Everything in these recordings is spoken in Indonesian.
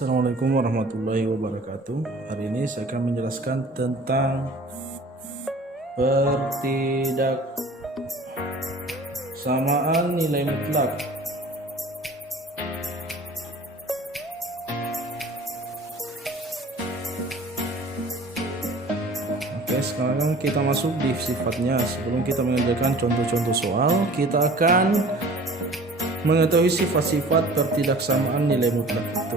Assalamualaikum warahmatullahi wabarakatuh. Hari ini saya akan menjelaskan tentang pertidaksamaan nilai mutlak. Oke, sekarang kita masuk di sifatnya. Sebelum kita mengerjakan contoh-contoh soal, kita akan mengetahui sifat-sifat pertidaksamaan nilai mutlak itu.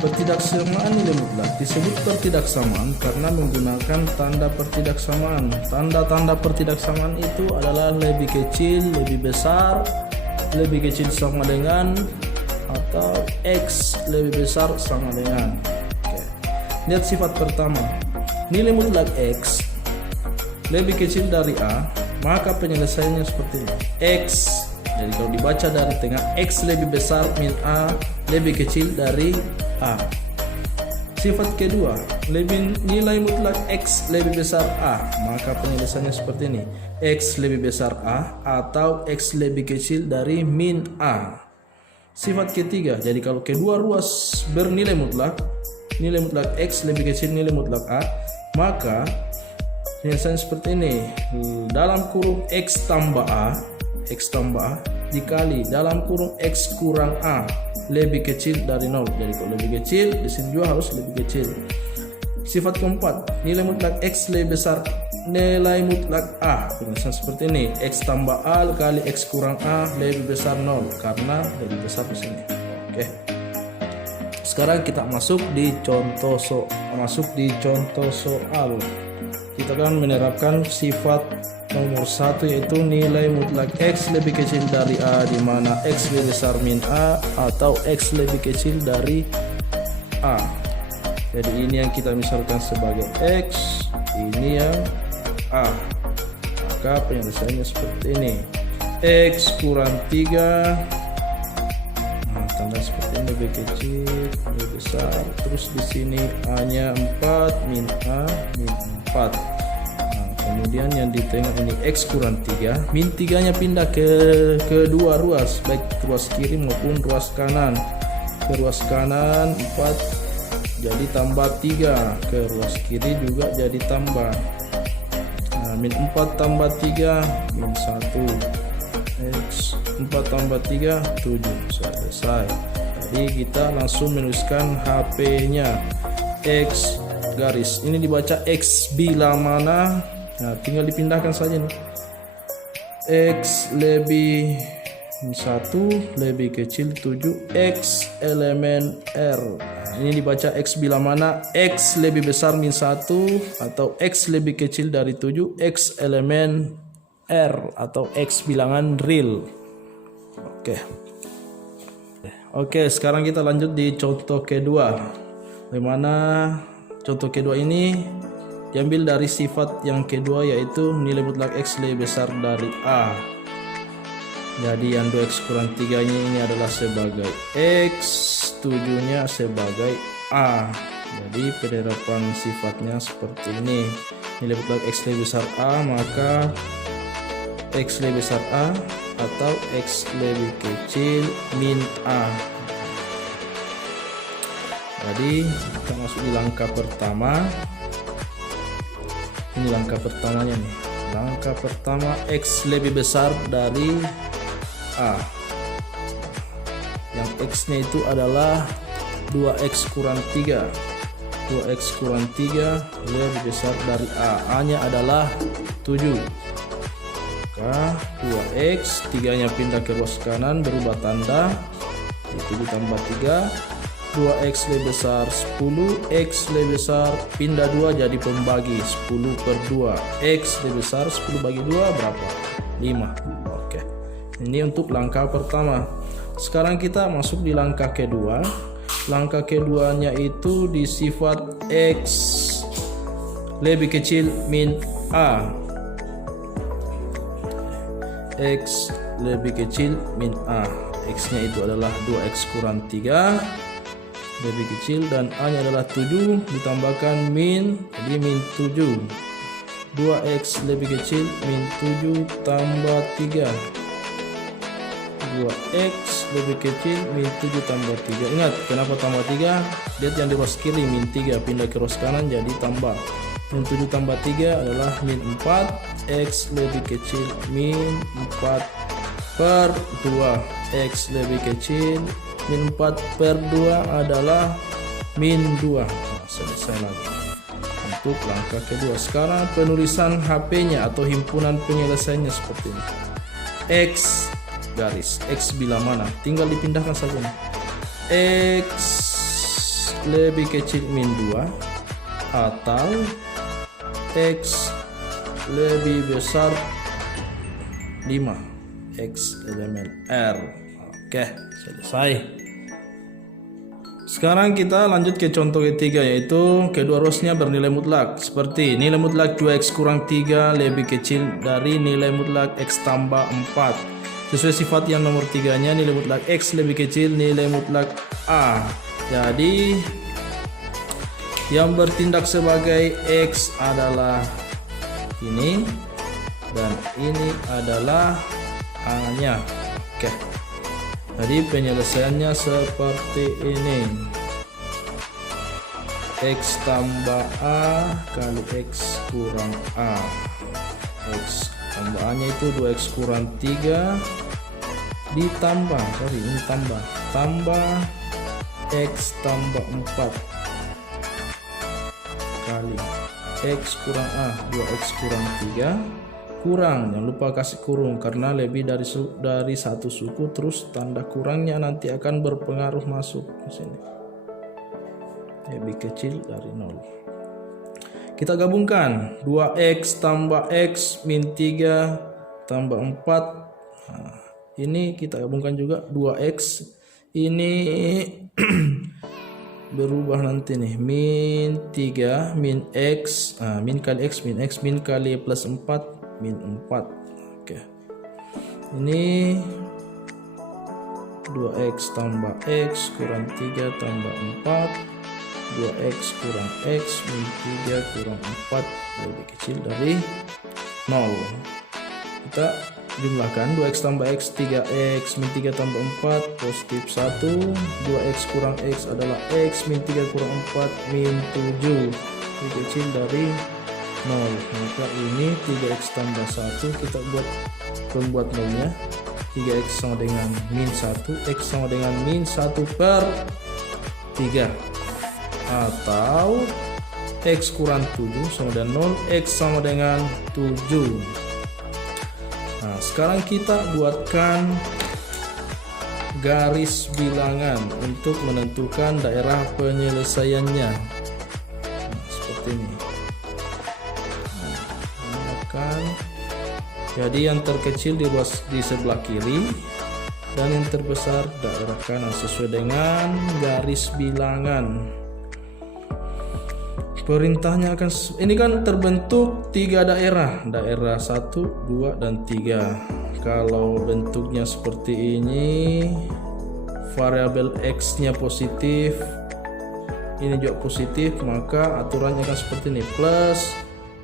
Pertidaksamaan nilai mutlak disebut pertidaksamaan karena menggunakan tanda pertidaksamaan. Tanda-tanda pertidaksamaan itu adalah lebih kecil, lebih besar, lebih kecil sama dengan, atau X lebih besar sama dengan. Oke. Lihat sifat pertama. Nilai mutlak X lebih kecil dari A, maka penyelesaiannya seperti ini. X, jadi kalau dibaca dari tengah, X lebih besar min A lebih kecil dari A. Sifat kedua, nilai mutlak X lebih besar A, maka penyelesaiannya seperti ini. X lebih besar A atau X lebih kecil dari min A. Sifat ketiga, jadi kalau kedua ruas bernilai mutlak, nilai mutlak X lebih kecil nilai mutlak A, maka penyelesaian seperti ini. Dalam kurung X tambah A dikali dalam kurung X kurang A lebih kecil dari 0. Jadi kalau lebih kecil, di sini juga harus lebih kecil. Sifat keempat, nilai mutlak X lebih besar nilai mutlak A. Penyelesaian seperti ini. X tambah A kali X kurang A lebih besar 0 karena lebih besar di sini. Oke. Sekarang kita masuk di contoh soal. Kita akan menerapkan sifat nomor 1, yaitu nilai mutlak X lebih kecil dari A, di mana X lebih besar min A atau X lebih kecil dari A. Jadi ini yang kita misalkan sebagai X, ini yang A. Maka penyelesaiannya seperti ini. X kurang 3, tanda seperti ini, lebih kecil, lebih besar. Terus di sini A-nya 4, min A, min 4. Kemudian yang di tengah ini X kurang 3, min 3 nya pindah ke kedua ruas, baik ruas kiri maupun ruas kanan. Ke ruas kanan 4 jadi tambah 3, ke ruas kiri juga jadi tambah. Min 4 tambah 3 min 1, X 4 tambah 3 7, selesai. Jadi kita langsung menuliskan HP-nya. X garis ini dibaca X bila mana. Nah, tinggal dipindahkan saja nih. X lebih 1 lebih kecil 7, X elemen R. Nah, ini dibaca X bila mana X lebih besar min 1 atau X lebih kecil dari 7, X elemen R atau X bilangan real. Oke, sekarang kita lanjut di contoh kedua. Dimana contoh kedua ini diambil dari sifat yang kedua, yaitu nilai mutlak X lebih besar dari A. Jadi yang 2X kurang 3 nya ini adalah sebagai X, 7 nya sebagai A. Jadi penerapan sifatnya seperti ini. Nilai mutlak X lebih besar A, maka X lebih besar A atau X lebih kecil min A. Jadi kita masuk di langkah pertama. Ini langkah pertamanya nih. Langkah pertama, X lebih besar dari A. Yang X nya itu adalah 2X kurang 3. 2X kurang 3 lebih besar dari A. A nya adalah 7. Maka 2X, 3 nya pindah ke ruas kanan, berubah tanda. 7 tambah 3, 2X lebih besar 10, X lebih besar pindah 2 jadi pembagi 10 per 2. X lebih besar 10 bagi 2 berapa? 5. Oke. Ini untuk langkah pertama. Sekarang kita masuk di langkah kedua. Langkah keduanya itu di sifat X lebih kecil min A. X lebih kecil min A. X nya itu adalah 2X kurang 3 lebih kecil, dan A nya adalah 7 ditambahkan min, jadi min 7. 2X lebih kecil min 7 tambah 3 2x lebih kecil min 7 tambah 3. Ingat kenapa tambah 3? Lihat yang di ruas kiri min 3 pindah ke ruas kanan jadi tambah. Min 7 tambah 3 adalah min 4. X lebih kecil min 4 per 2. X lebih kecil min 4 per 2 adalah min 2. Nah, selesai lagi. Untuk langkah kedua. Sekarang penulisan HP-nya atau himpunan penyelesaiannya seperti ini. X garis X bila mana, tinggal dipindahkan saja nih. X lebih kecil min 2 atau X lebih besar 5. X elemen R. Oke, selesai. Sekarang kita lanjut ke contoh ketiga, yaitu kedua ruasnya bernilai mutlak. Seperti nilai mutlak 2x kurang 3 lebih kecil dari nilai mutlak x tambah 4. Sesuai sifat yang nomor 3-nya, nilai mutlak x lebih kecil nilai mutlak A. Jadi yang bertindak sebagai x adalah ini, dan ini adalah A-nya. Oke. Jadi penyelesaiannya seperti ini. X tambah A kali X kurang A. X tambah A nya itu 2X kurang 3 ditambah, ini tambah X tambah 4 kali X kurang A, 2X kurang 3 kurang, jangan lupa kasih kurung karena lebih dari satu suku, terus tanda kurangnya nanti akan berpengaruh masuk ke sini. Lebih kecil dari 0. Kita gabungkan 2x tambah x min 3 tambah 4. Nah, ini kita gabungkan juga 2x ini berubah nanti nih, min 3 min x, min kali x min kali plus 4 min 4. Oke. Ini 2x tambah x kurang 3 tambah 4. 2x kurang x min 3 kurang 4 lebih kecil dari 0. Kita jumlahkan 2x tambah x 3x min 3 tambah 4 positif 1. 2x kurang x adalah x min 3 kurang 4 min 7 lebih kecil dari 0. Maka ini 3x tambah 1 kita buat pembuat nolnya. 3x sama dengan min 1, x sama dengan min 1 per 3, atau x kurang 7 sama dengan 0, x sama dengan 7. Nah, sekarang kita buatkan garis bilangan untuk menentukan daerah penyelesaiannya. Nah, seperti ini. Jadi yang terkecil di sebelah kiri dan yang terbesar daerah kanan sesuai dengan garis bilangan. Perintahnya akan ini kan terbentuk 3 daerah 1, 2 dan 3. Kalau bentuknya seperti ini, variabel x-nya positif, ini juga positif, maka aturannya akan seperti ini, plus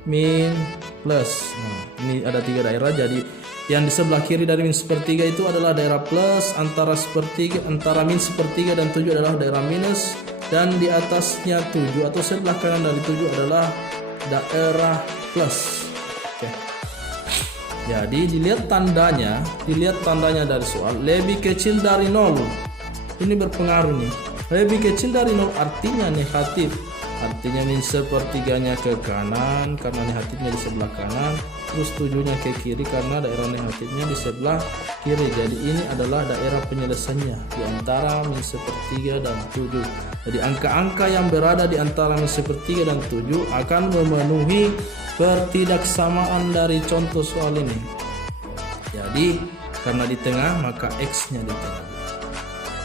min plus. Nah, ini ada 3 daerah, jadi yang di sebelah kiri dari min sepertiga itu adalah daerah plus, antara min sepertiga dan 7 adalah daerah minus, dan di atasnya 7 atau sebelah kanan dari 7 adalah daerah plus. Oke. Jadi dilihat tandanya dari soal, lebih kecil dari 0. Ini berpengaruh nih. Lebih kecil dari 0 artinya negatif. Artinya min sepertiganya ke kanan karena negatifnya di sebelah kanan, terus 7-nya ke kiri karena daerah negatifnya di sebelah kiri. Jadi ini adalah daerah penyelesaiannya di antara min sepertiga dan 7. Jadi angka-angka yang berada di antara min sepertiga dan 7 akan memenuhi pertidaksamaan dari contoh soal ini. Jadi karena di tengah maka x-nya di tengah.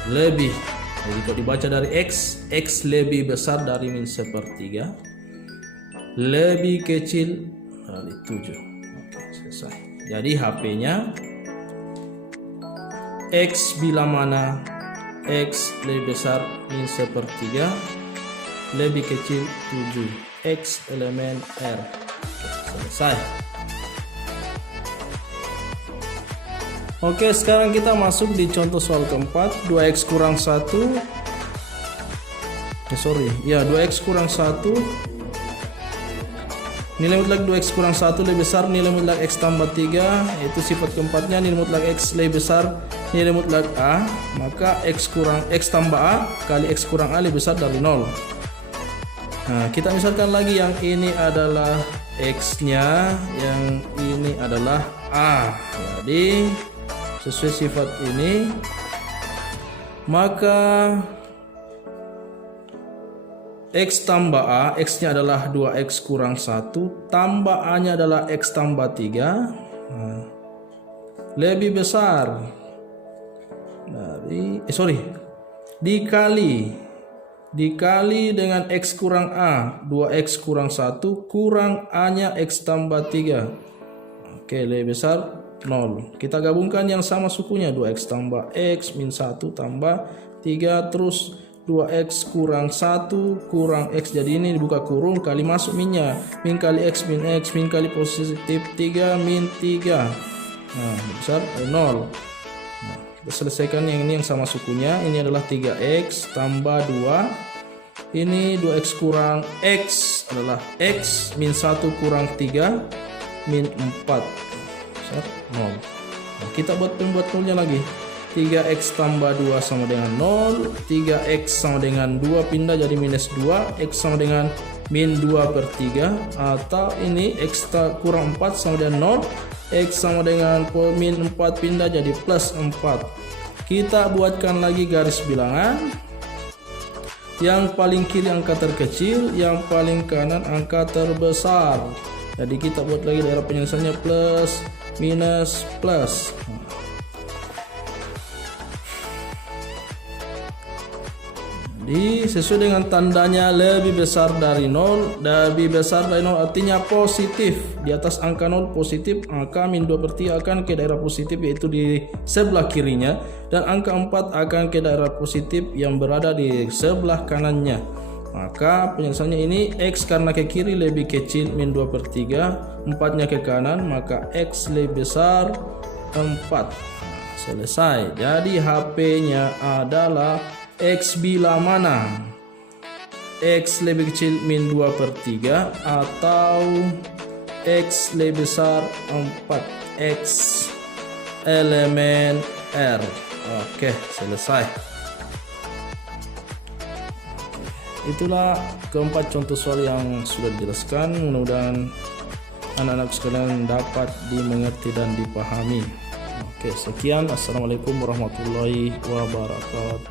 Lebih. Jadi kalau dibaca dari x lebih besar dari min sepertiga, lebih kecil dari 7. Oke, selesai. Jadi HP-nya x bila mana x lebih besar min sepertiga, lebih kecil 7. X elemen R. Oke, selesai. Oke, sekarang kita masuk di contoh soal keempat. 2x kurang 1. 2x kurang 1. Nilai mutlak 2x kurang 1 lebih besar nilai mutlak x tambah 3. Itu sifat keempatnya. Nilai mutlak x lebih besar nilai mutlak a. Maka x tambah a kali x kurang a lebih besar dari 0. Nah, kita misalkan lagi yang ini adalah x-nya, yang ini adalah a. Jadi sesuai sifat ini, maka x tambah a, x-nya adalah 2x kurang 1, tambah a-nya adalah x tambah 3, lebih besar dari dikali dengan x kurang a, 2x kurang 1 kurang a-nya x tambah 3. Oke, lebih besar 0. Kita gabungkan yang sama sukunya, 2x tambah x min 1 tambah 3, terus 2x kurang 1 kurang x, jadi ini dibuka kurung kali masuk minnya, min kali x min kali positif 3 min 3. Nah, besar 0. Nah, kita selesaikan yang ini yang sama sukunya. Ini adalah 3x tambah 2. Ini 2x kurang x adalah x min 1 kurang 3 min 4. Besar 0. Nah, kita buat pembuat nolnya lagi. 3x tambah 2 sama dengan 0. 3x sama dengan 2 pindah jadi minus 2. X sama dengan min 2 per 3. Atau ini x kurang 4 sama dengan 0. X sama dengan min 4 pindah jadi plus 4. Kita buatkan lagi garis bilangan. Yang paling kiri angka terkecil, yang paling kanan angka terbesar. Jadi kita buat lagi daerah penyelesaiannya plus minus plus. Jadi sesuai dengan tandanya lebih besar dari 0. Lebih besar dari 0 artinya positif. Di atas angka 0 positif, angka min 2 per 3 akan ke daerah positif, yaitu di sebelah kirinya. Dan angka 4 akan ke daerah positif yang berada di sebelah kanannya. Maka penyelesaiannya ini x karena ke kiri lebih kecil min 2 per 3. 4-nya ke kanan, maka x lebih besar 4. Selesai. Jadi HP-nya adalah x bila mana x lebih kecil min 2 per 3 atau x lebih besar 4, x elemen R. Oke, selesai. Itulah keempat contoh soal yang sudah dijelaskan. Mudah-mudahan anak-anak sekalian dapat dimengerti dan dipahami. Oke, sekian. Assalamualaikum warahmatullahi wabarakatuh.